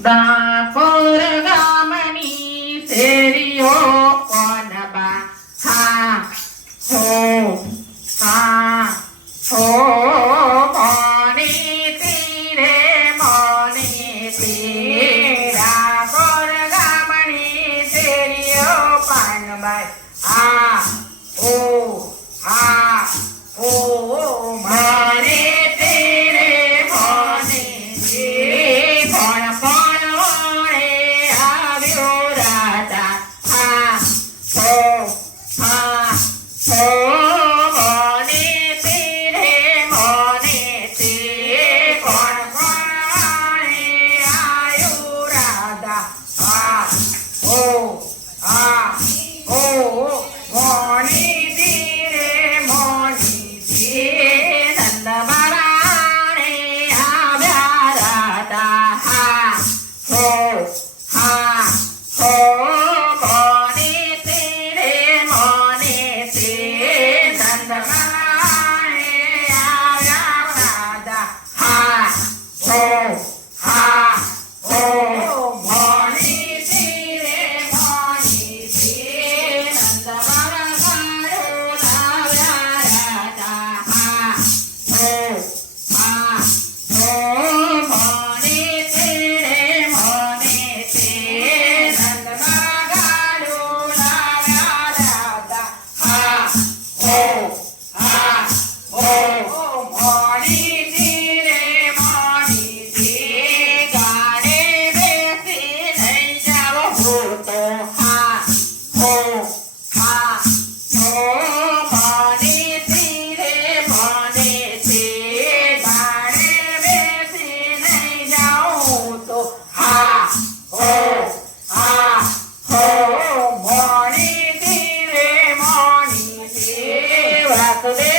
ડાકોર ગામની શેરીઓ કોણ બા હા હો મોની તીરે મોની તીરે ડાકોર ગામની શેરીઓ કોણ બા હા ઓ મોની તીરે મોની તીરે કોણ કોણ ઓરે આવ્યો રાજા હા હો મોની તીરે મોની તીરે કોણ કોણ ઓરે આવ્યો રાજા હા ઓ મોની તીરે મોની તીરે નંદબારાણે આવ્યા રાજા હા હો મોની તીરે મોની તીરે નંદબારાણે આવ્યા રાજા હા મોની તીરે મોની તીરે નંદબારાણે આવ્યા રાજા હા મોની તીરે મોની તીરે નંદબારાણે આવ્યા રાજા હા મોની તીરે મોની તીરે ગાડે બેસી લઈ જાવ હું તો હા મોની તીરે મોની તીરે ગાડે બેસી લઈ જાઉં હું તો હા મોની તીરે મોની તીરે વાસુદેવ